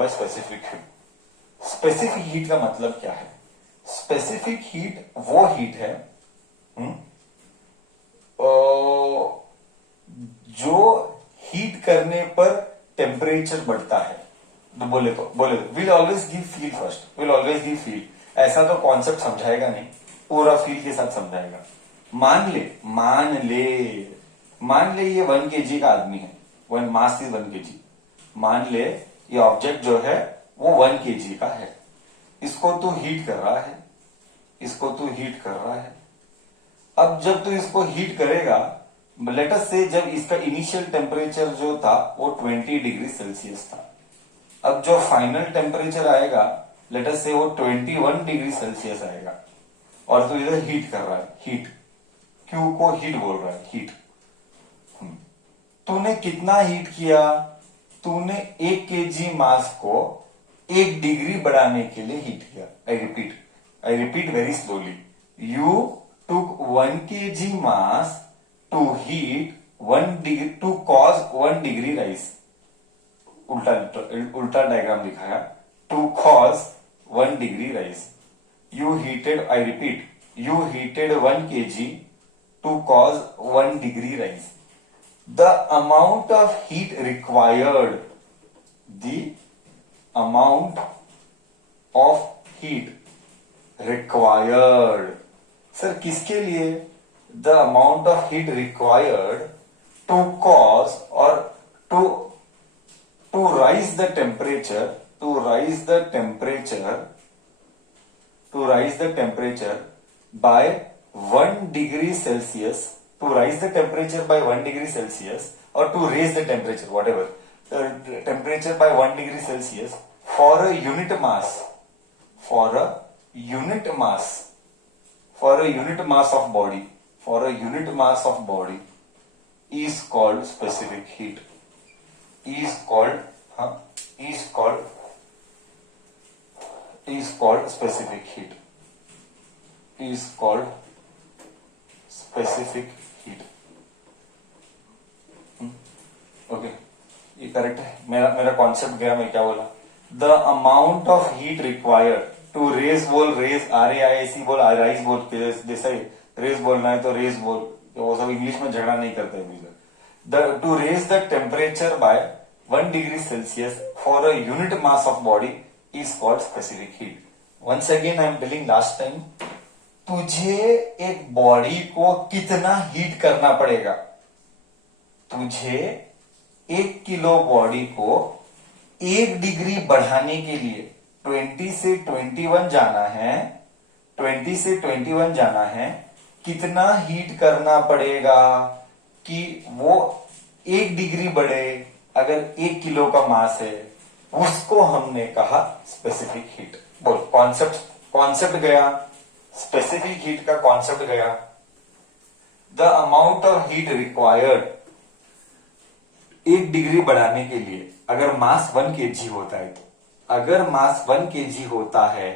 By specific heat? Specific heat का मतलब क्या है? स्पेसिफिक हीट वो हीट है जो हीट करने पर टेम्परेचर बढ़ता है। तो बोले will always give feel first, will always give feel, ऐसा तो कॉन्सेप्ट समझाएगा नहीं, पूरा फील के साथ समझाएगा। मान ले ये 1 kg का आदमी है, वन मास इज 1 kg। मान ले ये ऑब्जेक्ट जो है वो 1 kg का है, इसको तू हीट कर रहा है, इसको तू हीट कर रहा है। अब जब तू इसको हीट करेगा, लेट अस से जब इसका इनिशियल टेम्परेचर जो था वो 20 डिग्री सेल्सियस था, अब जो फाइनल टेम्परेचर आएगा लेट अस से वो 21 डिग्री सेल्सियस आएगा, और तू इधर हीट कर रहा है, हीट, क्यू को हीट बोल रहा है, हीट। तूने कितना हीट किया? तूने 1 kg मास को 1 डिग्री बढ़ाने के लिए हीट किया। I repeat very slowly, you took 1 kg mass to heat 1 degree to cause 1 degree rise। उल्टा डायग्राम दिखाया, to cause 1 degree rise। You heated, I repeat, you heated 1 kg to cause 1 degree rise। The amount of heat required, the amount of heat required, sir किसके लिए? The amount of heat required to cause और to raise the temperature, to raise the temperature by 1 degree Celsius, to raise the temperature by 1 degree Celsius, और to raise the temperature whatever temperature by 1 degree Celsius for a unit mass, for a unit mass of body is called specific heat, is called specific heat, is called specific heat। Okay, ये correct है। मेरा concept गया, मैं क्या बोला? The amount of heat required to raise, बोल raise, RAISE बोल, rise बोल, जैसे रेज बोलना है तो रेज बोल, वो सब इंग्लिश में झगड़ा नहीं करते। To raise the temperature by 1 degree Celsius for a unit mass of body is called specific heat. Once again I am telling last time, तुझे एक बॉडी को कितना हीट करना पड़ेगा? तुझे 1 किलो बॉडी को 1 डिग्री बढ़ाने के लिए 20 से 21 जाना है, 20 से 21 जाना है, कितना हीट करना पड़ेगा कि वो 1 डिग्री बढ़े? अगर 1 किलो का मास है, उसको हमने कहा स्पेसिफिक हीट। बोल, कॉन्सेप्ट गया, स्पेसिफिक हीट का कॉन्सेप्ट गया। The amount of heat required 1 degree बढ़ाने के लिए, अगर मास 1 kg होता है तो, अगर मास 1 kg होता है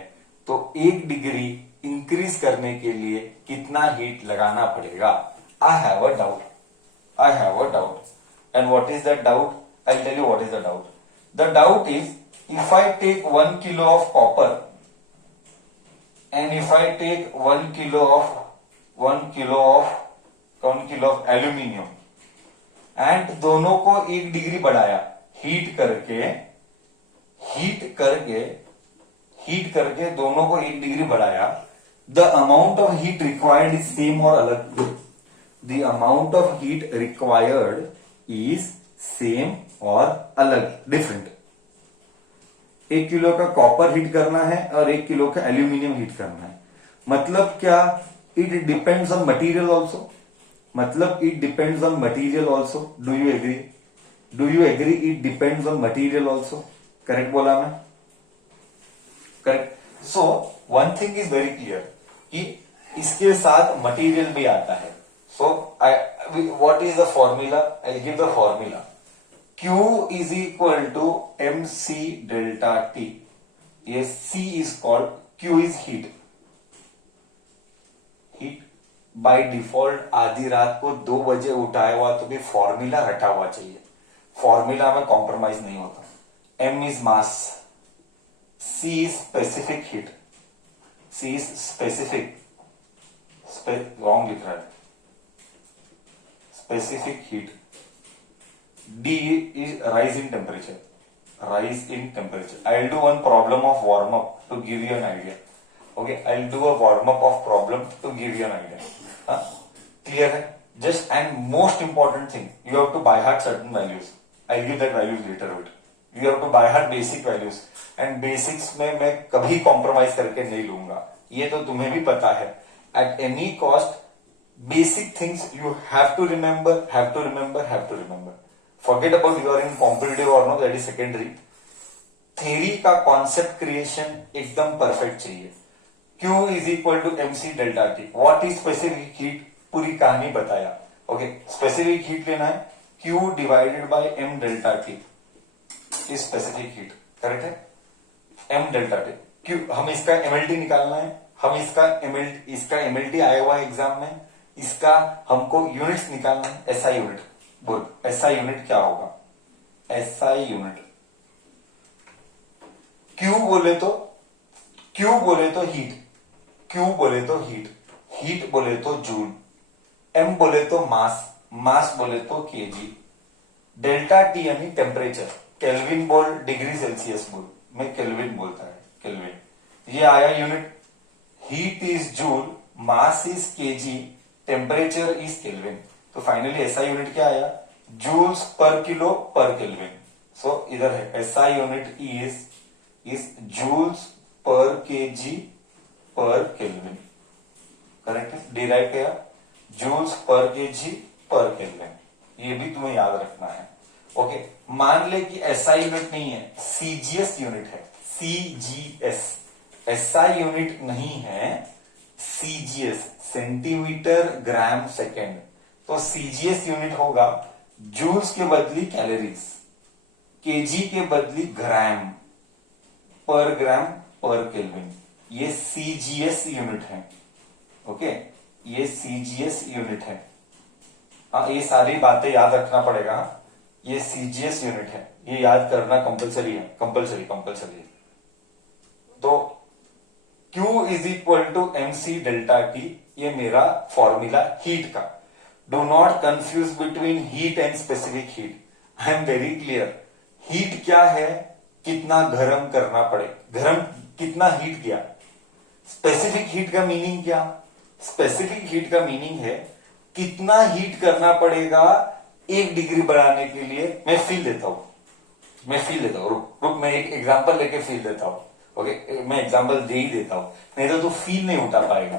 तो 1 डिग्री इंक्रीज करने के लिए कितना हीट लगाना पड़ेगा? I have a doubt, and what is the doubt? I tell you what is the doubt. The doubt is, if I take 1 kilo of copper and if I take 1 kilo of aluminium, and दोनों को 1 degree बढ़ाया, heat करके दोनों को 1 degree बढ़ाया, the amount of heat required is same और अलग? The amount of heat required is same और अलग, डिफरेंट। 1 किलो का कॉपर हीट करना है और 1 किलो का एल्यूमिनियम हीट करना है। मतलब क्या? It depends on material also, do you agree? It depends on material also. Correct बोला मैं? Correct. So one thing is very clear कि इसके साथ मटेरियल भी आता है। So what is the formula? I give the formula, Q is equal to mc delta T। ये C is called, Q is heat। By default आधी रात को 2 बजे उठाया हुआ तो भी फॉर्मूला रटा हुआ चाहिए, फॉर्मूला में कॉम्प्रोमाइज नहीं होता। M is mass, C is specific heat, C is specific, wrong लिख रहा है, specific heat. D is rise in temperature, rise in temperature. I'll do one problem of warm up to give you an idea. Okay, I'll do a warm up of problem to give you an idea. Clear है? Just and most important thing, you have to by heart certain values. I'll give that values later on. You have to by heart basic values. And basics में मैं कभी compromise करके नहीं लूंगा. ये तो तुम्हें भी पता है. At any cost, basic things you have to remember, have to remember, have to remember. Forget about you are in competitive or not, that is secondary. Theory का concept creation एकदम perfect चाहिए. Q is equal to mc delta T. What is specific heat? पूरी कहानी बताया. Okay, specific heat लेना है, Q divided bye m delta T is specific heat. Correct है? m delta T. Q हम इसका MLT निकालना है, हम इसका MLT आया हुआ है एग्जाम में, इसका हमको यूनिट्स निकालना है. SI यूनिट बोल, SI यूनिट क्या होगा? SI यूनिट Q बोले तो हीट, Q बोले तो हीट बोले तो जूल, M बोले तो मास बोले तो केजी, डेल्टा T यानी टेम्परेचर, केल्विन बोल, डिग्री सेल्सियस बोल, मैं केल्विन बोलता है, केल्विन. ये आया unit. Heat is joule, mass is KG, temperature is kelvin. तो फाइनली SI यूनिट क्या आया? जूल्स पर किलो पर केल्विन. सो इधर है SI unit is joules per kg per kelvin. Correct है? डिराइव किया, joules per kg per kelvin. ये भी तुम्हें याद रखना है. ओके, मान ले कि SI यूनिट नहीं है, CGS यूनिट है. CGS, SI यूनिट नहीं है, CGS, सेंटीमीटर ग्राम सेकेंड. तो CGS यूनिट होगा जूल्स के बदली कैलोरीज, केजी के बदली ग्राम पर केल्विन. ये CGS यूनिट है. ओके, ये CGS यूनिट है. हाँ, ये सारी बातें याद रखना पड़ेगा. ये CGS यूनिट है, ये याद करना कंपलसरी है, कंपलसरी है. तो Q is equal to MC delta T, ये मेरा फॉर्मूला हीट का. Do not confuse between heat and specific heat. I am very clear. Heat क्या है? कितना गर्म करना पड़े, गर्म कितना हीट किया. स्पेसिफिक हीट का मीनिंग क्या? स्पेसिफिक हीट का मीनिंग है कितना हीट करना पड़ेगा 1 डिग्री बढ़ाने के लिए. मैं फील देता हूं, रुक मैं एक एग्जांपल लेके फील देता हूं. ओके, मैं एग्जांपल दे ही देता हूं, नहीं तो तू फील नहीं उठा पाएगा.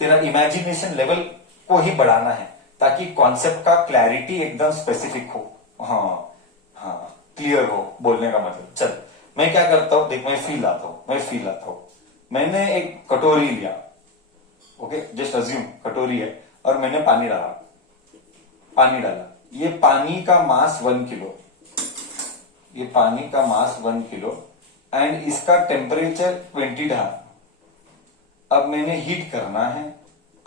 तेरा इमेजिनेशन लेवल को ही बढ़ाना है ताकि कॉन्सेप्ट का क्लैरिटी एकदम स्पेसिफिक हो. हाँ, क्लियर हो बोलने का मतलब. चल, मैं क्या करता हूं, देख, मैं फील आता हूं. मैंने एक कटोरी लिया. ओके, जस्ट अज्यूम कटोरी है और मैंने पानी डाला. ये पानी का मास 1 किलो, एंड इसका टेम्परेचर 20 डाल. अब मैंने हीट करना है.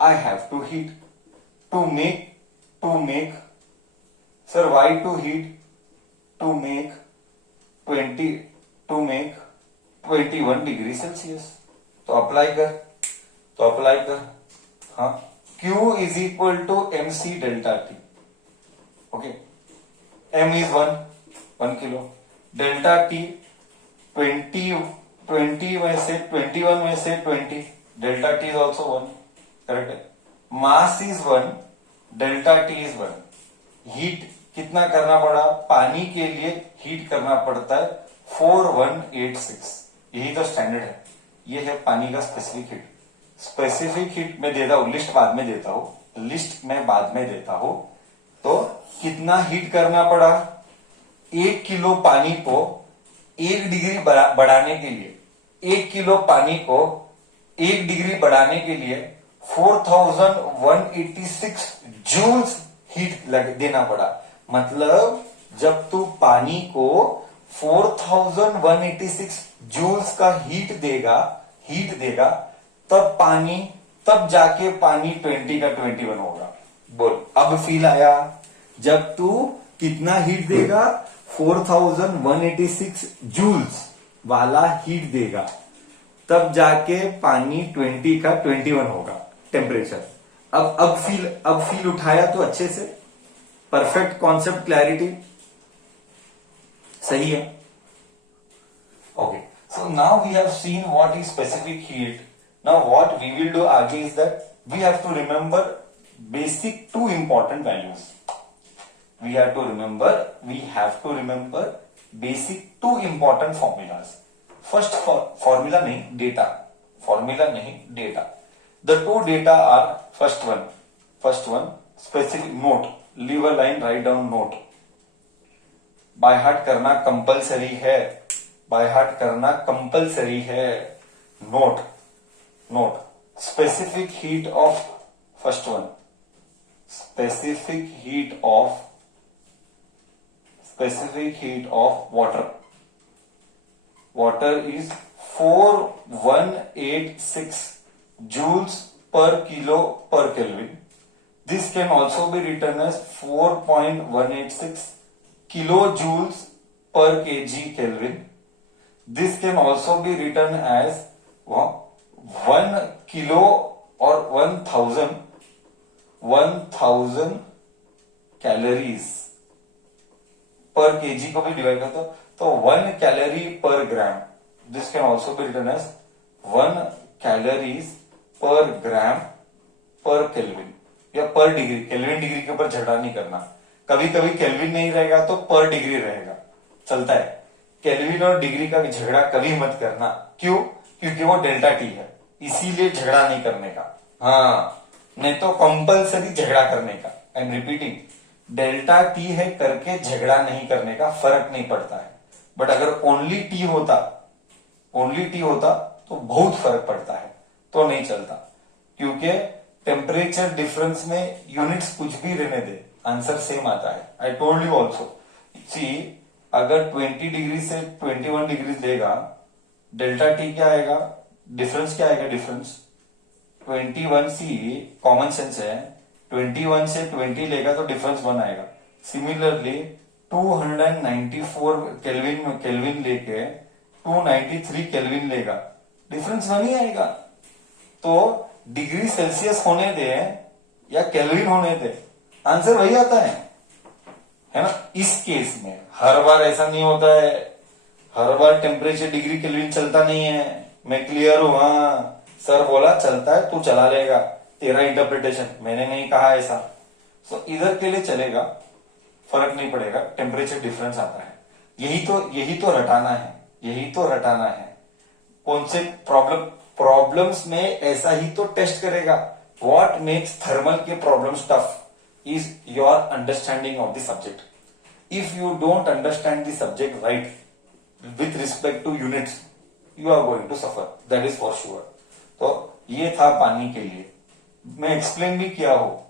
I have to heat to make sir, why to heat? To make 21 degree Celsius. तो अप्लाई कर. हाँ, Q is equal to MC delta T. Okay, M is 1 kilo, delta T 21 में से 20, delta T is also 1. Correct है? Mass is 1, delta T is 1. Heat कितना करना पड़ा? पानी के लिए हीट करना पड़ता है 4186. यही तो स्टैंडर्ड है. ये है पानी का स्पेसिफिक हीट. स्पेसिफिक हीट में देता हूं, लिस्ट में बाद में देता हूं. तो कितना हीट करना पड़ा? 1 किलो पानी को 1 डिग्री बढ़ाने के लिए, 1 किलो पानी को 1 डिग्री बढ़ाने के लिए 4186 जूल्स हीट देना पड़ा. मतलब जब तू पानी को 4186 जूल्स का हीट देगा तब जाके पानी 20 का 21 होगा. बोल, अब फील आया? जब तू कितना हीट देगा? 4186 जूल्स वाला हीट देगा, तब जाके पानी 20 का 21 होगा टेम्परेचर। अब फील उठाया तो अच्छे से, परफेक्ट कॉन्सेप्ट, क्लैरिटी, सही है। Okay, so now we have seen what is specific heat. Now what we will do आगे is that we have to remember basic two important values. we have to remember basic two important formulas. First formula नहीं data. The two data are first one specific note, leave a line, write down note. by heart करना compulsory है। note specific heat of first one, specific heat of water is 4186 joules per kilo per Kelvin. This can also be written as 4.186 kilojoules per kg Kelvin. This can also be written as 1 kilo or 1000 calories per KG को भी divide करते तो 1 calorie per gram. This can also be written as 1 calories per gram पर kelvin या पर degree. Kelvin degree के ऊपर झगड़ा नहीं करना, कभी कभी केल्विन नहीं रहेगा तो पर डिग्री रहेगा, चलता है। केल्विन और डिग्री का झगड़ा कभी मत करना, क्यों? क्योंकि वो डेल्टा टी है, इसीलिए झगड़ा नहीं करने का। हाँ, नहीं तो कंपल्सरी झगड़ा करने का। I am repeating, delta T है करके झगड़ा नहीं करने का, फर्क नहीं पड़ता है। बट अगर ओनली टी होता तो बहुत फर्क पड़ता है, तो नहीं चलता। क्योंकि टेम्परेचर डिफरेंस में यूनिट्स कुछ भी रहने दे, आंसर सेम आता है। आई टोल्ड यू ऑल्सो, सी अगर 20 डिग्री से 21 डिग्री देगा, डेल्टा टी क्या आएगा, डिफरेंस क्या आएगा? डिफरेंस 21 सी कॉमन सेंस है, 21 से 20 लेगा तो डिफरेंस 1 आएगा। सिमिलरली 294 केल्विन लेके 293 केल्विन लेगा, डिफरेंस 1 ही आएगा। तो डिग्री सेल्सियस होने दे या केल्विन होने दे, आंसर वही आता है ना। इस केस में हर बार ऐसा नहीं होता है, हर बार टेम्परेचर डिग्री केल्विन चलता नहीं है। मैं क्लियर हूं? हाँ, सर बोला चलता है, तू चला लेगा, तेरा इंटरप्रिटेशन, मैंने नहीं कहा ऐसा। सो इधर के लिए चलेगा, फर्क नहीं पड़ेगा, टेम्परेचर डिफरेंस आता है। यही तो रटाना है। कौन से प्रॉब्लम्स में ऐसा ही तो टेस्ट करेगा। व्हाट मेक्स थर्मल के problems tough is your understanding of the subject. If you don't understand the subject right with respect to units, you are going to suffer, that is for sure. तो ये था पानी के लिए। मैं explain भी किया हो,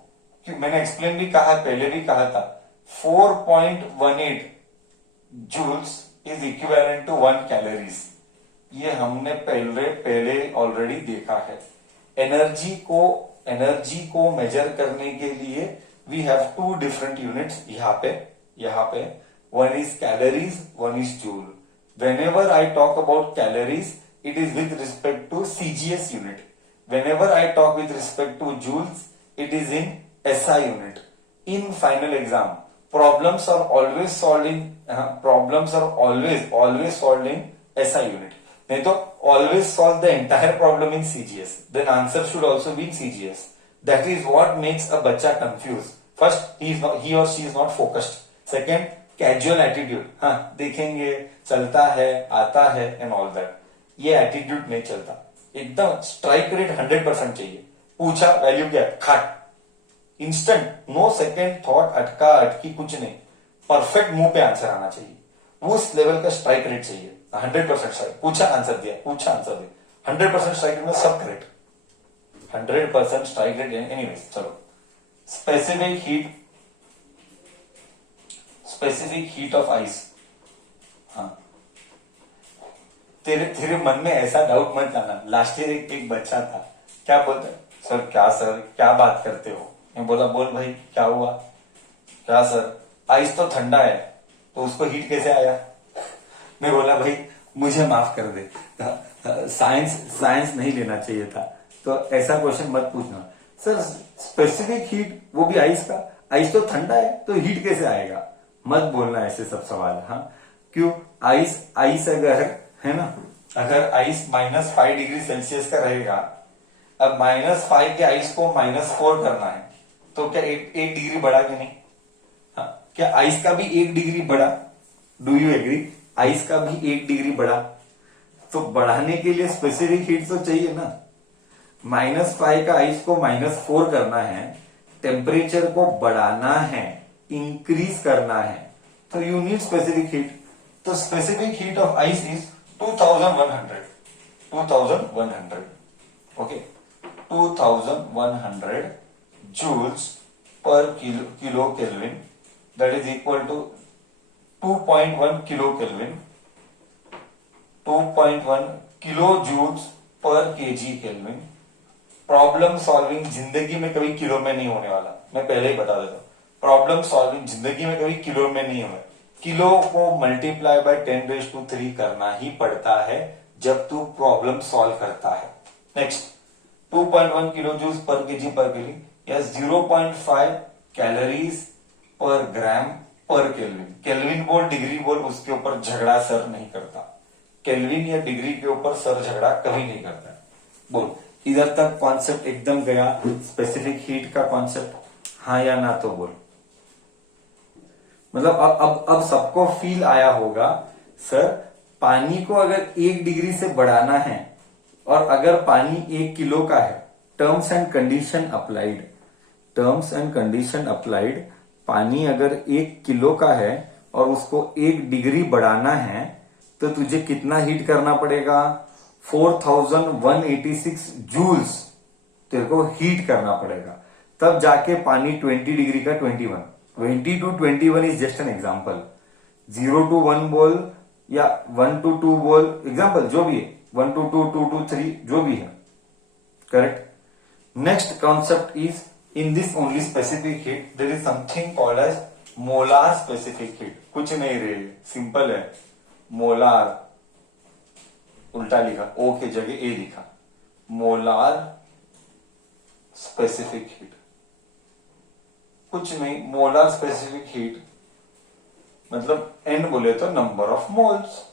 मैंने एक्सप्लेन भी कहा, पहले भी कहा था, 4.18 joules is equivalent to 1 calories. ये हमने पहले ऑलरेडी देखा है। एनर्जी को मेजर करने के लिए वी हैव 2 डिफरेंट यूनिट्स। यहाँ पे 1 is calories, 1 is joule. Whenever I talk about calories, it is with respect to CGS unit. Whenever I talk with respect to joules, it is in SI unit. In final exam, problems are always solved in SI unit. नहीं तो always solve the entire problem in CGS. Then answer should also be in CGS. That is what makes a बच्चा confused. First, he or she is not focused. Second, casual attitude, हाँ देखेंगे, चलता है, आता है and all that, ये attitude नहीं चलता। एकदम स्ट्राइक रेट 100% चाहिए। पूछा वैल्यू क्या है, खाट, इंस्टेंट, नो सेकेंड थॉट, अटका अटकी कुछ नहीं, परफेक्ट मुंह पे आंसर आना चाहिए। उस लेवल का स्ट्राइक रेट चाहिए। 100% स्ट्राइक, पूछा आंसर दिया, 100% स्ट्राइक रेट में सब करेक्ट, 100% स्ट्राइक रेट। एनीवेज चलो, स्पेसिफिक हीट ऑफ आइस। हाँ, तेरे मन में ऐसा डाउट मत लाना। लास्ट ईयर एक बच्चा था, क्या बोलते, सर क्या बात करते हो? मैं बोला बोल भाई क्या हुआ? क्या सर, आइस तो ठंडा है। तो उसको हीट कैसे आया? मैं बोला भाई मुझे माफ कर दे, साइंस नहीं लेना चाहिए था। तो ऐसा क्वेश्चन मत पूछना सर, स्पेसिफिक हीट वो भी आइस का, आइस तो ठंडा है तो हीट कैसे आएगा, मत बोलना ऐसे सब सवाल। हाँ, क्यों? आइस अगर है ना, अगर आइस -5 डिग्री सेल्सियस का रहेगा, अब -5 के आइस को -4 करना है, तो क्या एक डिग्री बढ़ा कि नहीं? हाँ, क्या आइस का भी 1 डिग्री बढ़ा? Do you agree? आइस का भी 1 डिग्री बढ़ा, तो बढ़ाने के लिए स्पेसिफिक हीट तो चाहिए ना। -5 का आइस को -4 करना है, टेम्परेचर को बढ़ाना है, इंक्रीज करना है, तो यू नीड स्पेसिफिक हीट। तो specific heat of ice is 2100 okay, 2100 joules per kilo Kelvin, that is equal to 2.1 kilo Kelvin, 2.1 kilo joules per kg kelvin. Problem solving जिंदगी में कभी किलो में नहीं होने वाला, मैं पहले ही बता देता हूं। प्रॉब्लम सॉल्विंग जिंदगी में कभी किलो में नहीं होगा, किलो को मल्टीप्लाई बाय 10⁻³ करना ही पड़ता है जब तू प्रॉब्लम सॉल्व करता है। Next, 2.1 kilo joules per kg per kelvin या 0.5 कैलोरीज पर ग्राम पर केल्विन। केल्विन बोल डिग्री बोल, उसके ऊपर झगड़ा सर नहीं करता। केल्विन या डिग्री के ऊपर सर झगड़ा कभी नहीं करता। बोल, इधर तक कॉन्सेप्ट एकदम गया? स्पेसिफिक हीट का कॉन्सेप्ट, हाँ या ना तो बोल। मतलब अब सबको फील आया होगा सर, पानी को अगर 1 डिग्री से बढ़ाना है और अगर पानी 1 किलो का है, terms and condition applied, terms and condition applied, पानी अगर 1 किलो का है और उसको 1 डिग्री बढ़ाना है तो तुझे कितना हीट करना पड़ेगा? 4186 जूल्स तेरे को हीट करना पड़ेगा, तब जाके पानी 20 डिग्री का 21, 20 to 21 is just an example. 0 to 1 बोल या 1 to 2 बोल, एग्जाम्पल जो भी है, 1 to 2, 2 to 3 जो भी है, correct. Next concept is in this only specific heat there is something called as molar specific heat. कुछ नहीं रे, सिंपल है, मोलार उल्टा लिखा, ओ के जगह ए लिखा, मोलार स्पेसिफिक हीट। कुछ नहीं, मोलार स्पेसिफिक हीट मतलब एन बोले तो नंबर ऑफ मोल्स।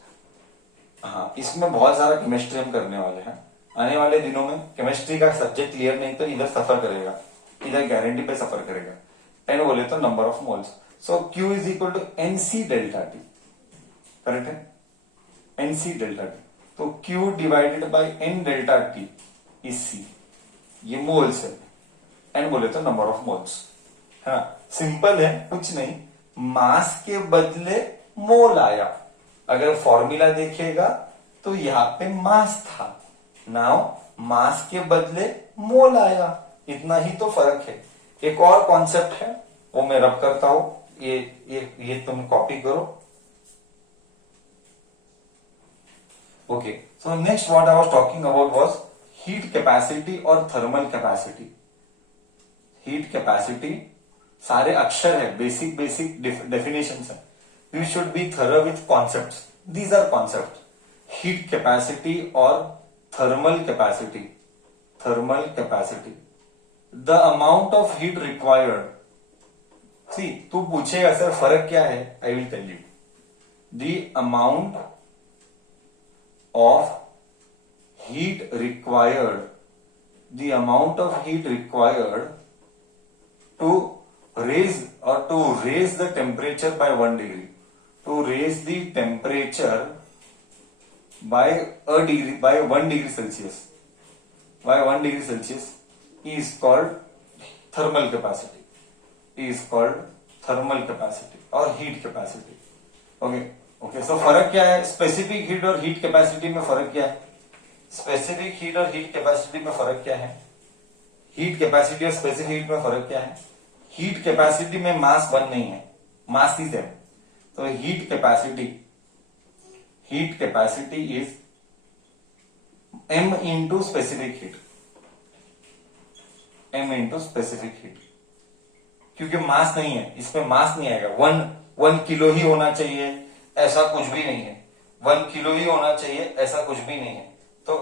हाँ, इसमें बहुत सारा केमिस्ट्री हम करने वाले हैं आने वाले दिनों में। केमिस्ट्री का सब्जेक्ट क्लियर नहीं तो इधर सफर करेगा, इधर गारंटी पे सफर करेगा। एन बोले तो number of moles, so Q is equal to NC delta T, correct है, एनसी डेल्टा टी। तो Q divided by N delta T is C, ये मोल्स है, एन बोले तो नंबर ऑफ मोल्स। हाँ, सिंपल है, कुछ नहीं, मास के बदले मोल आया। अगर फॉर्मूला देखेगा तो यहां पे मास था, नाउ मास के बदले मोल आया, इतना ही तो फर्क है। एक और कॉन्सेप्ट है वो मैं रब करता हूं, ये तुम कॉपी करो। Okay, so next what I was talking about was heat capacity और thermal capacity. Heat capacity सारे अक्षर है, बेसिक डेफिनेशंस है। You should be thorough with concepts. These are concepts. Heat capacity और thermal capacity. Thermal capacity. The amount of heat required. See, तू पूछेगा sir फर्क क्या है? I will tell you. The amount of heat required, the amount of heat required to raise the temperature by 1 degree, to raise the temperature by 1 degree Celsius, by 1 degree Celsius is called thermal capacity, is called thermal capacity or heat capacity. Okay, so फर्क क्या है? Specific heat और heat capacity में फर्क क्या है? Specific heat और heat capacity में फर्क क्या है? हीट कैपेसिटी और स्पेसिफिक हीट में फर्क क्या है? हीट कैपेसिटी में मास 1 नहीं है, मास इज m। तो heat capacity is m into specific heat, m into specific heat, क्योंकि मास नहीं है, इसमें मास नहीं आएगा। 1 किलो ही होना चाहिए ऐसा कुछ भी नहीं है, 1 किलो ही होना चाहिए ऐसा कुछ भी नहीं है। तो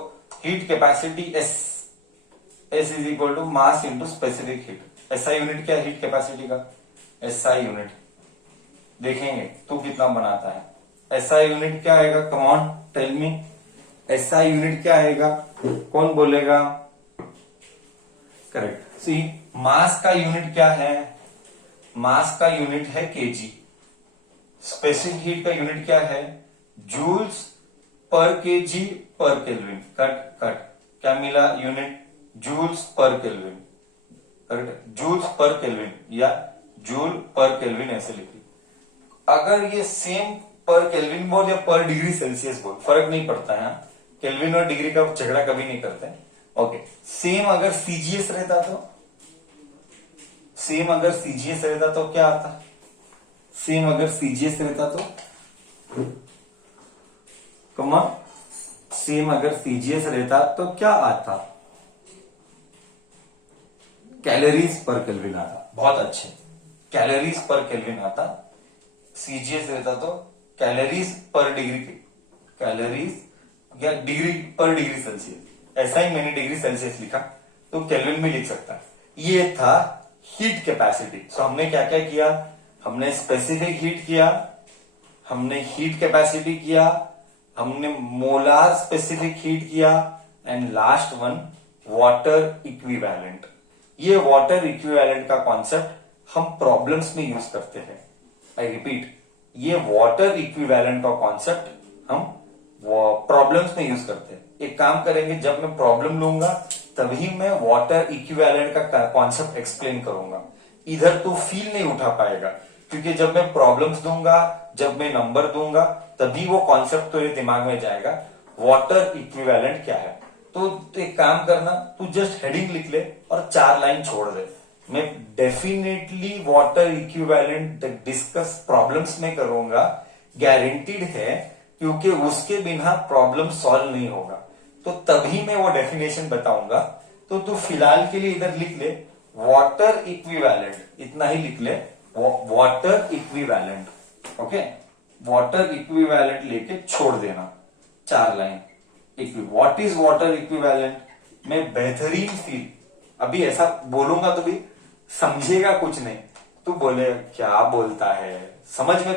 heat capacity S is equal to mass into specific heat. SI unit क्या है हीट कैपेसिटी का? एसआई यूनिट देखेंगे तू कितना बनाता है। एसआई यूनिट क्या आएगा? Come on tell me, SI unit क्या आएगा? कौन बोलेगा? करेक्ट। सी मास का यूनिट क्या है? मास का यूनिट है केजी। स्पेसिफिक हीट का यूनिट क्या है? Joules per kg per kelvin. Cut cut, क्या मिला unit? Joules per kelvin. Correct, joules per kelvin या जूल पर केल्विन ऐसे लिखिए। अगर ये सेम पर केल्विन बोल या पर डिग्री सेल्सियस बोल, फर्क नहीं पड़ता है। केल्विन और डिग्री का झगड़ा कभी नहीं करते। ओके, सेम अगर सीजीएस रहता तो, सेम अगर सीजीएस रहता तो क्या आता? सेम अगर सीजीएस रहता तो कमा, सेम अगर सीजीएस रहता तो क्या आता? कैलोरीज पर केल्विन आता। बहुत अच्छे, कैलोरीज पर केल्विन आता। सीजीएस रहता तो कैलोरीज पर डिग्री, कैलोरीज या डिग्री पर डिग्री सेल्सियस, ऐसा ही मैंने डिग्री सेल्सियस लिखा तो केल्विन में लिख सकता है। ये था हीट कैपेसिटी। सो हमने क्या क्या किया? हमने स्पेसिफिक हीट किया, हमने हीट कैपेसिटी किया, हमने मोलार स्पेसिफिक हीट किया, and last one water equivalent. ये वाटर इक्विवेलेंट का कॉन्सेप्ट हम प्रॉब्लम्स में यूज करते हैं। आई रिपीट, ये वाटर इक्विवेलेंट का कॉन्सेप्ट हम प्रॉब्लम्स में यूज करते हैं। एक काम करेंगे, जब मैं प्रॉब्लम लूंगा तभी मैं वाटर इक्विवेलेंट का कॉन्सेप्ट एक्सप्लेन करूंगा। इधर तो फील नहीं उठा पाएगा, क्योंकि जब मैं प्रॉब्लम्स दूंगा, जब मैं नंबर दूंगा, तभी वो कॉन्सेप्ट तेरे दिमाग में जाएगा वाटर इक्विवेलेंट क्या है। तो एक काम करना, तू जस्ट हेडिंग लिख ले और 4 लाइन छोड़ दे। मैं definitely water equivalent discuss problems में करूंगा, गारंटीड है, क्योंकि उसके बिना प्रॉब्लम सॉल्व नहीं होगा। तो तभी मैं वो डेफिनेशन बताऊंगा। तो तू फिलहाल के लिए इधर लिख ले वाटर इक्विवेलेंट, इतना ही लिख ले, water equivalent. Okay, water equivalent लेके छोड़ देना 4 line. What is water equivalent? मैं बेहतरीन फील, अभी ऐसा बोलूंगा तो भी समझेगा कुछ नहीं, तू बोले क्या बोलता है, समझ में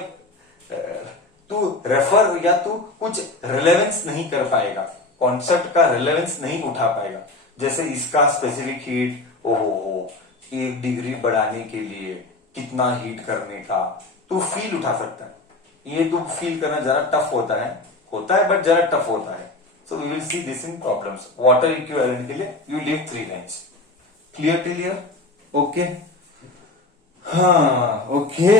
तू रेफर या तू कुछ रिलेवेंस नहीं कर पाएगा, कॉन्सेप्ट का रिलेवेंस नहीं उठा पाएगा। जैसे इसका स्पेसिफिक हीट, ओहो 1 डिग्री बढ़ाने के लिए कितना हीट करने का, तू फील उठा सकता है। ये तू फील करना जरा टफ होता है बट जरा टफ होता है। So we will see this in problems. Water equivalent के लिए you leave 3 lines. Clear? Okay, हाँ ओके।